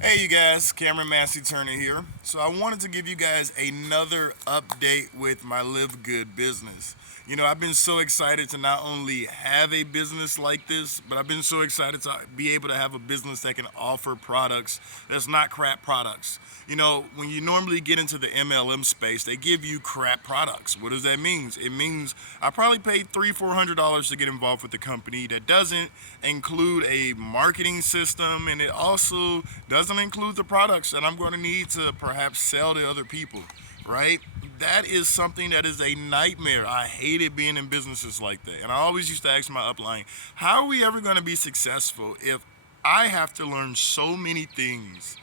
Hey you guys, Cameron Massey-Turner here. So I wanted to give you guys another update with my Live Good business. I've been so excited to not only have a business like this, but I've been so excited to be able to have a business that can offer products that's not crap products. When you normally get into the MLM space, they give you crap products. What does that mean? It means I probably paid $300-400 to get involved with the company that doesn't include a marketing system, and it also doesn't include the products that I'm going to need to perhaps sell to other people, right? That is something that is a nightmare. I hated being in businesses like that. And I always used to ask my upline, how are we ever going to be successful if I have to learn so many things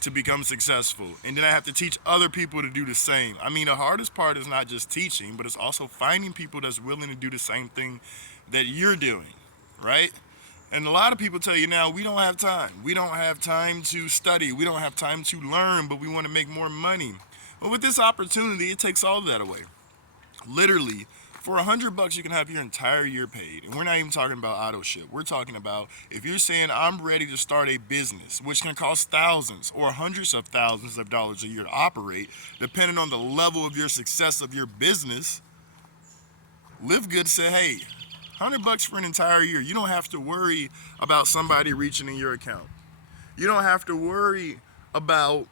to become successful, and then I have to teach other people to do the same? I mean, the hardest part is not just teaching, but it's also finding people that's willing to do the same thing that you're doing, right? And a lot of people tell you now, we don't have time. We don't have time to study. We don't have time to learn, but we want to make more money. But with this opportunity, it takes all of that away. Literally, for $100, you can have your entire year paid. And we're not even talking about auto ship. We're talking about if you're saying I'm ready to start a business, which can cost thousands or hundreds of thousands of dollars a year to operate, depending on the level of your success of your business. Live Good said, hey, $100 for an entire year. You don't have to worry about somebody reaching in your account. You don't have to worry about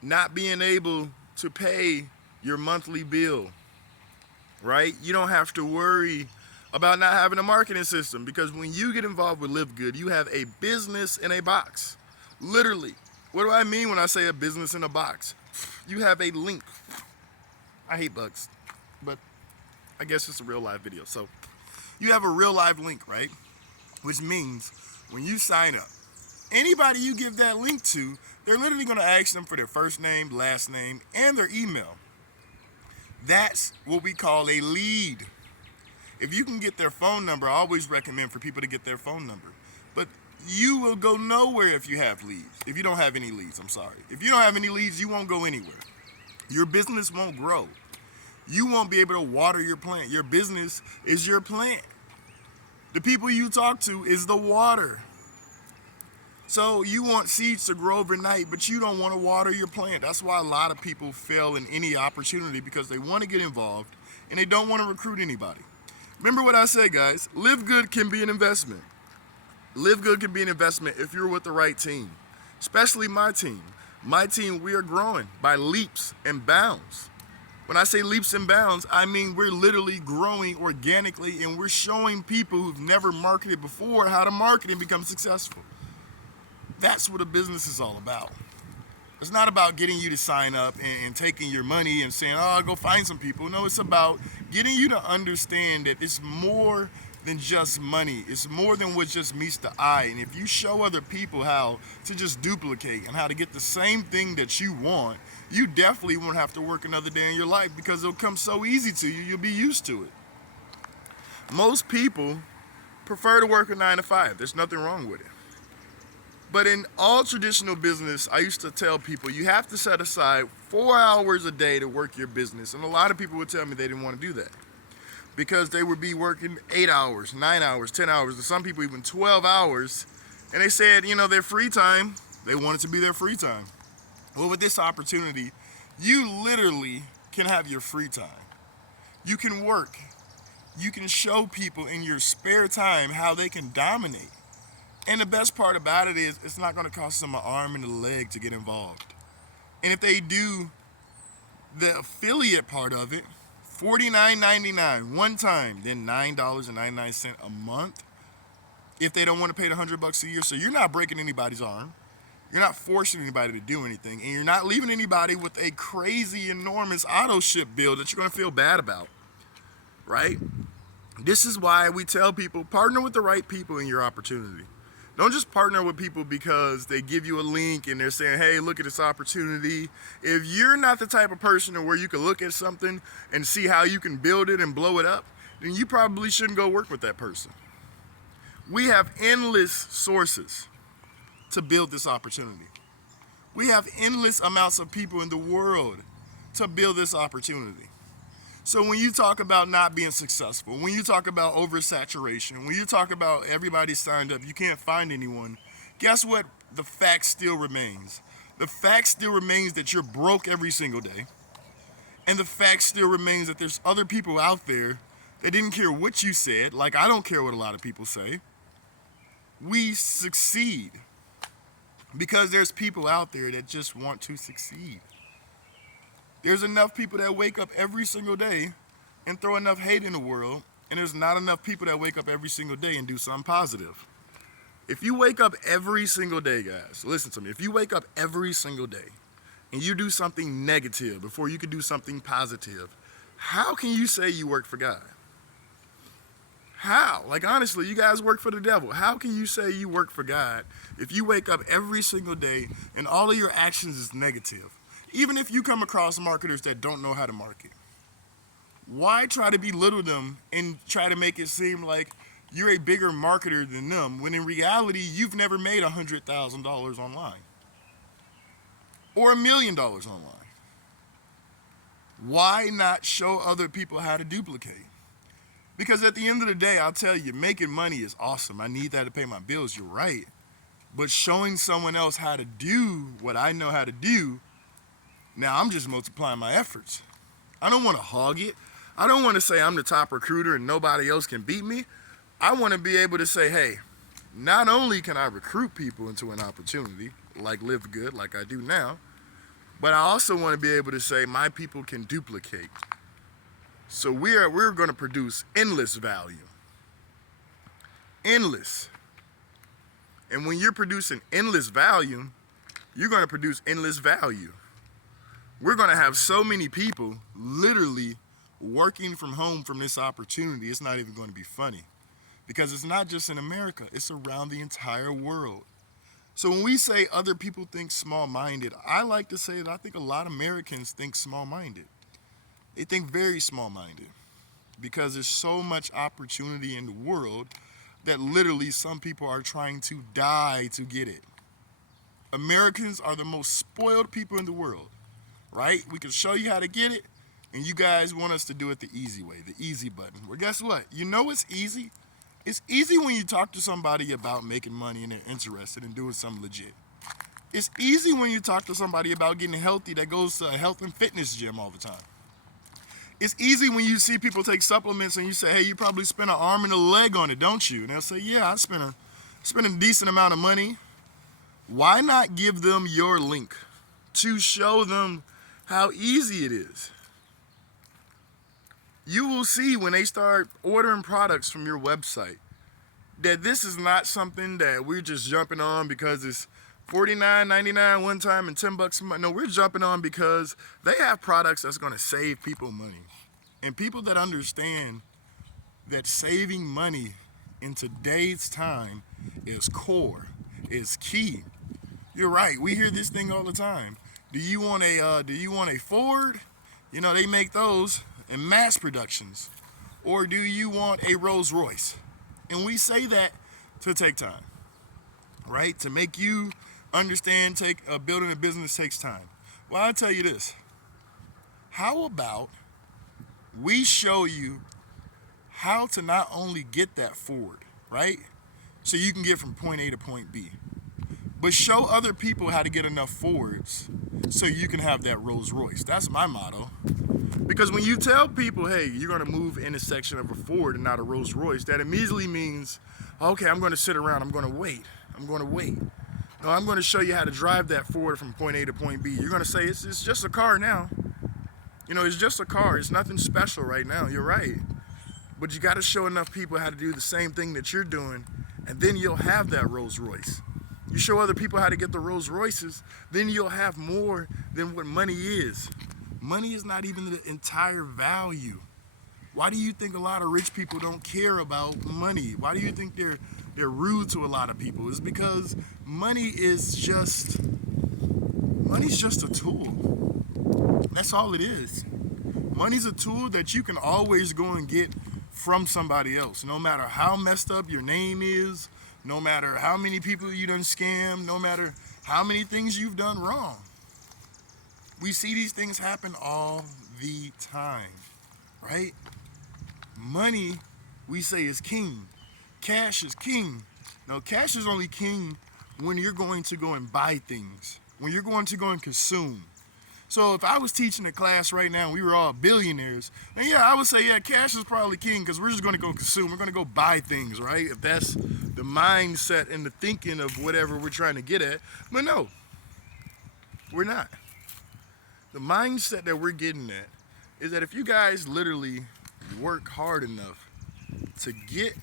not being able to pay your monthly bill, right? You don't have to worry about not having a marketing system, because when you get involved with Live Good, you have a business in a box. Literally. What do I mean when I say a business in a box? You have a link. I hate bugs, but I guess it's a real live video. So you have a real live link, right? Which means when you sign up, anybody you give that link to, they're literally going to ask them for their first name, last name, and their email. That's what we call a lead. If you can get their phone number, I always recommend for people to get their phone number. But you will go nowhere if you have leads. If you don't have any leads, I'm sorry. If you don't have any leads, you won't go anywhere. Your business won't grow. You won't be able to water your plant. Your business is your plant. The people you talk to is the water. So you want seeds to grow overnight, but you don't want to water your plant. That's why a lot of people fail in any opportunity, because they want to get involved and they don't want to recruit anybody. Remember what I said, guys. Live Good can be an investment. Live Good can be an investment if you're with the right team, especially my team. My team, we are growing by leaps and bounds. When I say leaps and bounds, I mean we're literally growing organically, and we're showing people who've never marketed before how to market and become successful. That's what a business is all about. It's not about getting you to sign up and taking your money and saying, oh, I'll go find some people. No, it's about getting you to understand that it's more than just money. It's more than what just meets the eye. And if you show other people how to just duplicate and how to get the same thing that you want, you definitely won't have to work another day in your life, because it'll come so easy to you, you'll be used to it. Most people prefer to work a 9 to 5. There's nothing wrong with it. But in all traditional business, I used to tell people you have to set aside 4 hours a day to work your business. And a lot of people would tell me they didn't want to do that, because they would be working 8 hours, 9 hours, 10 hours, and some people even 12 hours. And they said, their free time, they want it to be their free time. Well, with this opportunity, you literally can have your free time. You can work. You can show people in your spare time how they can dominate. And the best part about it is it's not going to cost them an arm and a leg to get involved. And if they do the affiliate part of it, $49.99 one time, then $9.99 a month, if they don't want to pay the $100 a year. So you're not breaking anybody's arm. You're not forcing anybody to do anything. And you're not leaving anybody with a crazy, enormous auto ship bill that you're going to feel bad about, right? This is why we tell people, partner with the right people in your opportunity. Don't just partner with people because they give you a link and they're saying, hey, look at this opportunity. If you're not the type of person where you can look at something and see how you can build it and blow it up, then you probably shouldn't go work with that person. We have endless sources to build this opportunity. We have endless amounts of people in the world to build this opportunity. So when you talk about not being successful, when you talk about oversaturation, when you talk about everybody signed up, you can't find anyone, Guess what? The fact still remains. The fact still remains that you're broke every single day. And the fact still remains that there's other people out there that didn't care what you said, like I don't care what a lot of people say. We succeed because there's people out there that just want to succeed. There's enough people that wake up every single day and throw enough hate in the world, and there's not enough people that wake up every single day and do something positive. If you wake up every single day, guys, listen to me. If you wake up every single day and you do something negative before you can do something positive, how can you say you work for God? How? Like, honestly, you guys work for the devil. How can you say you work for God if you wake up every single day and all of your actions is negative? Even if you come across marketers that don't know how to market, why try to belittle them and try to make it seem like you're a bigger marketer than them when in reality you've never made $100,000 online or $1 million online? Why not show other people how to duplicate? Because at the end of the day, I'll tell you, making money is awesome. I need that to pay my bills. You're right. But showing someone else how to do what I know how to do, now I'm just multiplying my efforts. I don't want to hog it. I don't want to say I'm the top recruiter and nobody else can beat me. I want to be able to say, hey, not only can I recruit people into an opportunity, like Live Good, like I do now, but I also want to be able to say my people can duplicate. So we're going to produce endless value. Endless. And when you're producing endless value, you're going to produce endless value. We're going to have so many people literally working from home from this opportunity, it's not even going to be funny. Because it's not just in America, it's around the entire world. So when we say other people think small-minded, I like to say that I think a lot of Americans think small-minded. They think very small-minded because there's so much opportunity in the world that literally some people are trying to die to get it. Americans are the most spoiled people in the world, right? We can show you how to get it, and you guys want us to do it the easy way, the easy button. Well, guess what? You know it's easy? It's easy when you talk to somebody about making money and they're interested in doing something legit. It's easy when you talk to somebody about getting healthy that goes to a health and fitness gym all the time. It's easy when you see people take supplements and you say, hey, you probably spent an arm and a leg on it, don't you? And they'll say, yeah, I spent a decent amount of money. Why not give them your link to show them how easy it is? You will see when they start ordering products from your website that this is not something that we're just jumping on because it's $49.99 one time and $10 a month. No, we're jumping on because they have products that's going to save people money. And people that understand that saving money in today's time is core, is key. You're right. We hear this thing all the time. Do you want a Ford? You know, they make those in mass productions. Or do you want a Rolls Royce? And we say that to take time, right? To make you understand building a business takes time. Well, I'll tell you this. How about we show you how to not only get that Ford, right? So you can get from point A to point B, but show other people how to get enough Fords so you can have that Rolls Royce. That's my motto. Because when you tell people, hey, you're going to move in a section of a Ford and not a Rolls Royce, that immediately means, okay, I'm going to sit around, I'm going to wait. No, I'm going to show you how to drive that Ford from point A to point B. You're going to say, it's just a car now. You know, it's just a car. It's nothing special right now. You're right. But you got to show enough people how to do the same thing that you're doing, and then you'll have that Rolls Royce. You show other people how to get the Rolls Royces, then you'll have more than what money is. Money is not even the entire value. Why do you think a lot of rich people don't care about money? Why do you think they're rude to a lot of people? It's because money's just a tool. That's all it is. Money's a tool that you can always go and get from somebody else, no matter how messed up your name is, no matter how many people you done scammed, no matter how many things you've done wrong. We see these things happen all the time, right? Money, we say, is king. Cash is king. No, cash is only king when you're going to go and buy things, when you're going to go and consume. So if I was teaching a class right now and we were all billionaires, and yeah, I would say, yeah, cash is probably king because we're just going to go consume. We're going to go buy things, right? If that's the mindset and the thinking of whatever we're trying to get at. But no, we're not. The mindset that we're getting at is that if you guys literally work hard enough to get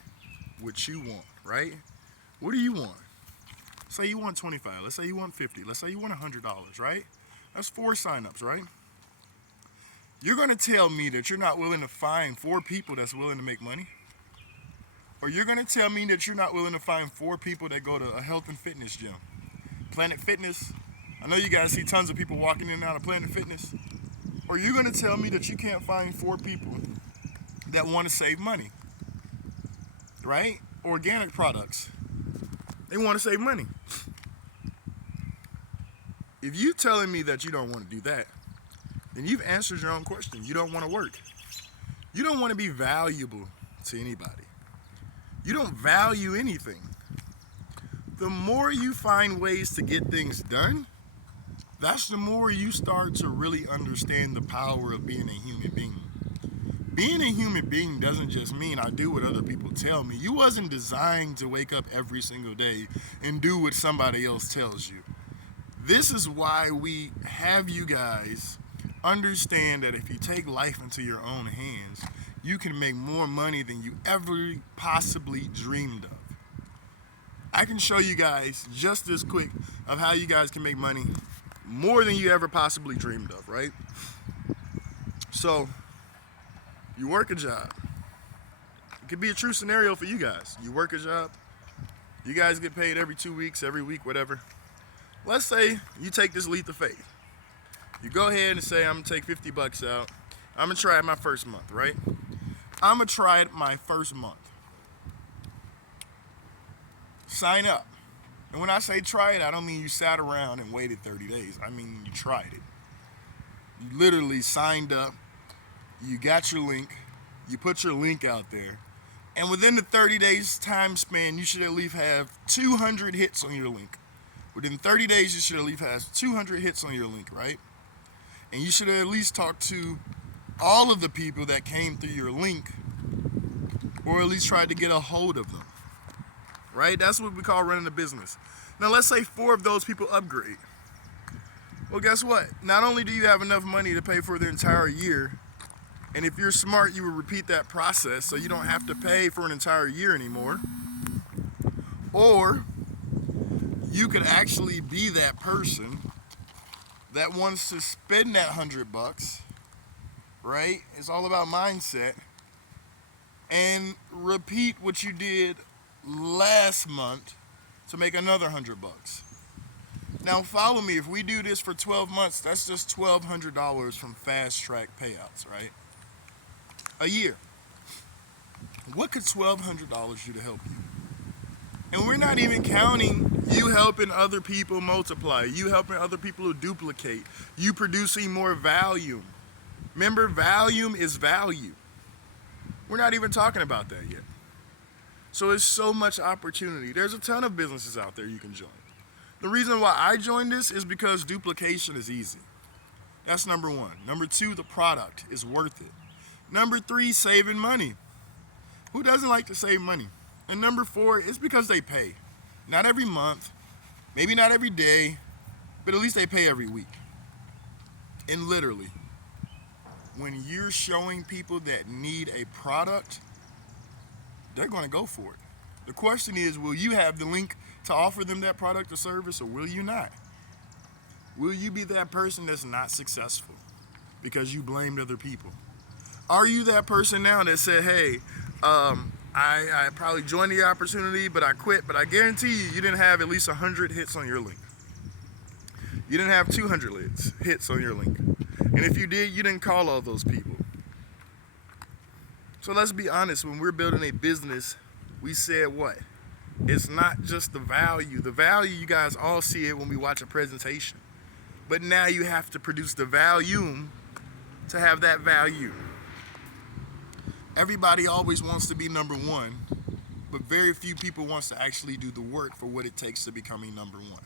what you want, right? What do you want? Say you want 25. Let's say you want 50. Let's say you want $100, right? That's 4 signups, right? You're going to tell me that you're not willing to find 4 people that's willing to make money? Or you're going to tell me that you're not willing to find 4 people that go to a health and fitness gym? Planet Fitness. I know you guys see tons of people walking in and out of Planet Fitness. Or you're going to tell me that you can't find 4 people that want to save money, right? Organic products. They want to save money. If you telling me that you don't want to do that, then you've answered your own question. You don't want to work. You don't want to be valuable to anybody. You don't value anything. The more you find ways to get things done, that's the more you start to really understand the power of being a human being. Being a human being doesn't just mean I do what other people tell me. You wasn't designed to wake up every single day and do what somebody else tells you. This is why we have you guys understand that if you take life into your own hands, you can make more money than you ever possibly dreamed of. I can show you guys just this quick of how you guys can make money more than you ever possibly dreamed of, right? So, you work a job. It could be a true scenario for you guys. You work a job. You guys get paid every 2 weeks, every week, whatever. Let's say you take this leap of faith. You go ahead and say, I'm going to take $50 out. I'm going to try it my first month, right? I'm going to try it my first month. Sign up. And when I say try it, I don't mean you sat around and waited 30 days. I mean you tried it. You literally signed up. You got your link. You put your link out there. And within the 30 days time span, you should at least have 200 hits on your link. Within 30 days, you should at least have 200 hits on your link, right? And you should at least talk to all of the people that came through your link, or at least tried to get a hold of them, right? That's what we call running a business. Now, let's say 4 of those people upgrade. Well, guess what? Not only do you have enough money to pay for the entire year, and if you're smart, you will repeat that process so you don't have to pay for an entire year anymore, or you could actually be that person that wants to spend that $100, right? It's all about mindset, and repeat what you did last month to make another $100. Now follow me. If we do this for 12 months, that's just $1,200 from fast track payouts, right? A year. What could $1,200 do to help you? And we're not even counting you helping other people multiply, you helping other people to duplicate, you producing more value. Remember, volume is value. We're not even talking about that yet. So there's so much opportunity. There's a ton of businesses out there you can join. The reason why I joined this is because duplication is easy. That's number 1. Number 2, the product is worth it. Number 3, saving money. Who doesn't like to save money? And number 4, it's because they pay. Not every month, maybe not every day, but at least they pay every week. And literally, when you're showing people that need a product, they're going to go for it. The question is, will you have the link to offer them that product or service, or will you not? Will you be that person that's not successful because you blamed other people? Are you that person now that said, hey, I probably joined the opportunity, but I quit, but I guarantee you didn't have at least 100 hits on your link. You didn't have 200 hits on your link. And if you did, you didn't call all those people. So let's be honest, when we're building a business, we said what? It's not just the value. The value, you guys all see it when we watch a presentation. But now you have to produce the volume to have that value. Everybody always wants to be number 1, but very few people wants to actually do the work for what it takes to becoming number one.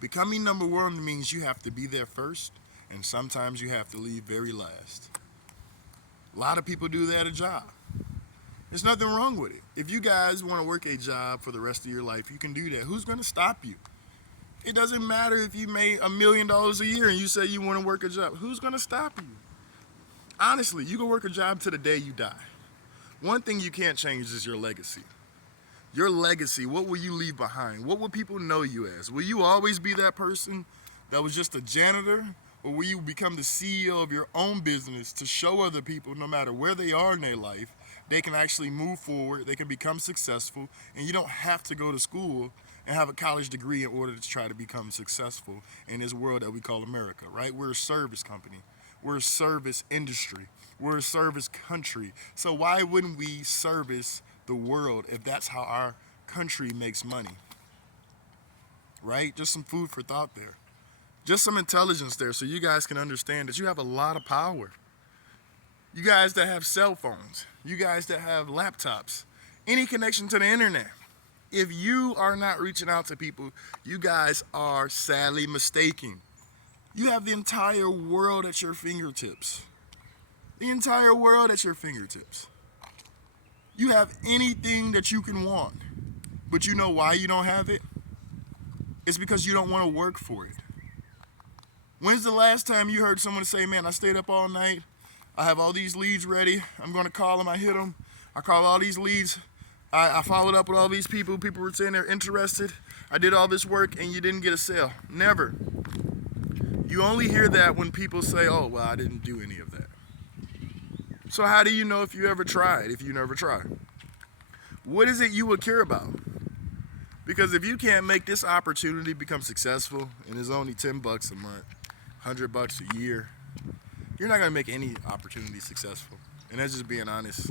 Becoming number one means you have to be there first, and sometimes you have to leave very last. A lot of people do that at a job. There's nothing wrong with it. If you guys want to work a job for the rest of your life, you can do that. Who's going to stop you? It doesn't matter if you made $1 million a year and you say you want to work a job. Who's going to stop you? Honestly, you can work a job to the day you die. One thing you can't change is your legacy. Your legacy, what will you leave behind? What will people know you as? Will you always be that person that was just a janitor? Or will you become the CEO of your own business to show other people, no matter where they are in their life, they can actually move forward, they can become successful, and you don't have to go to school and have a college degree in order to try to become successful in this world that we call America, right? We're a service company. We're a service industry. We're a service country. So why wouldn't we service the world if that's how our country makes money? Right? Just some food for thought there. Just some intelligence there so you guys can understand that you have a lot of power. You guys that have cell phones, you guys that have laptops, any connection to the internet. If you are not reaching out to people, you guys are sadly mistaken. You have the entire world at your fingertips. The entire world at your fingertips. You have anything that you can want. But you know why you don't have it? It's because you don't want to work for it. When's the last time you heard someone say, man, I stayed up all night. I have all these leads ready. I'm going to call them. I hit them. I call all these leads. I followed up with all these people. People were saying they're interested. I did all this work and you didn't get a sale. Never. You only hear that when people say, oh, well, I didn't do any of that. So how do you know if you ever tried, if you never tried? What is it you would care about? Because if you can't make this opportunity become successful and it's only $10 a month, $100 a year, you're not going to make any opportunity successful. And that's just being honest.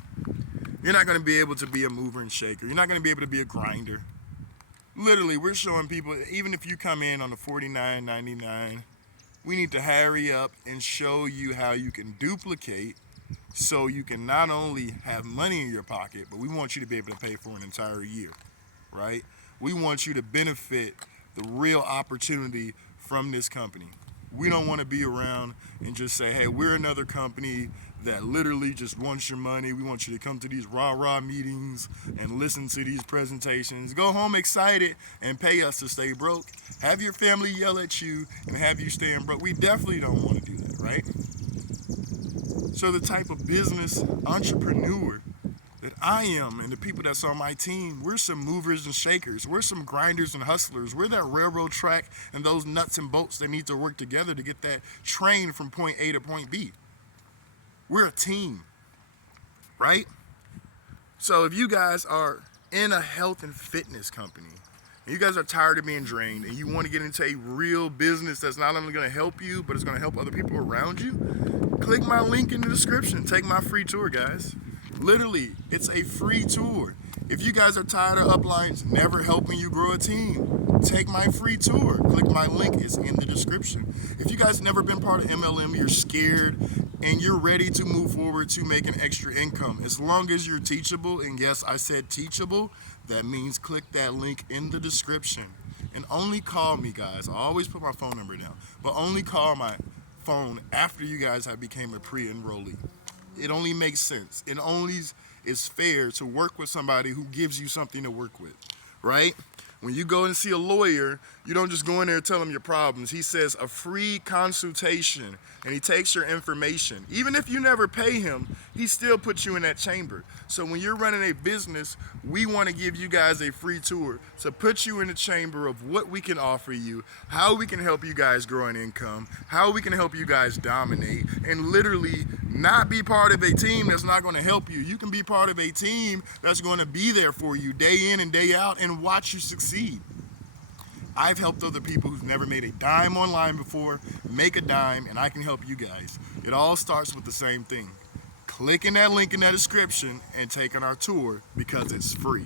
You're not going to be able to be a mover and shaker. You're not going to be able to be a grinder. Literally, we're showing people, even if you come in on the $49.99, we need to hurry up and show you how you can duplicate so you can not only have money in your pocket, but we want you to be able to pay for an entire year, right? We want you to benefit the real opportunity from this company. We don't want to be around and just say, hey, we're another company that literally just wants your money. We want you to come to these rah-rah meetings and listen to these presentations. Go home excited and pay us to stay broke. Have your family yell at you and have you staying broke. We definitely don't want to do that, right? So the type of business entrepreneur that I am and the people that's on my team, we're some movers and shakers. We're some grinders and hustlers. We're that railroad track and those nuts and bolts that need to work together to get that train from point A to point B. We're a team, right? So if you guys are in a health and fitness company, and you guys are tired of being drained and you want to get into a real business that's not only going to help you, but it's going to help other people around you, click my link in the description. Take my free tour, guys. Literally, it's a free tour. If you guys are tired of uplines never helping you grow a team, take my free tour. Click my link, it's in the description. If you guys never been part of MLM, you're scared, and you're ready to move forward to make an extra income, as long as you're teachable, and yes, I said teachable, that means click that link in the description. And only call me, guys. I always put my phone number down, but only call my phone after you guys have become a pre-enrollee. It only makes sense. It only is fair to work with somebody who gives you something to work with, right? When you go and see a lawyer, you don't just go in there and tell him your problems. He says a free consultation, and he takes your information. Even if you never pay him, he still puts you in that chamber. So when you're running a business, we want to give you guys a free tour to put you in the chamber of what we can offer you, how we can help you guys grow an income, how we can help you guys dominate, and literally not be part of a team that's not going to help you. You can be part of a team that's going to be there for you day in and day out and watch you succeed. I've helped other people who've never made a dime online before make a dime, and I can help you guys. It all starts with the same thing. Clicking that link in that description and taking our tour because it's free.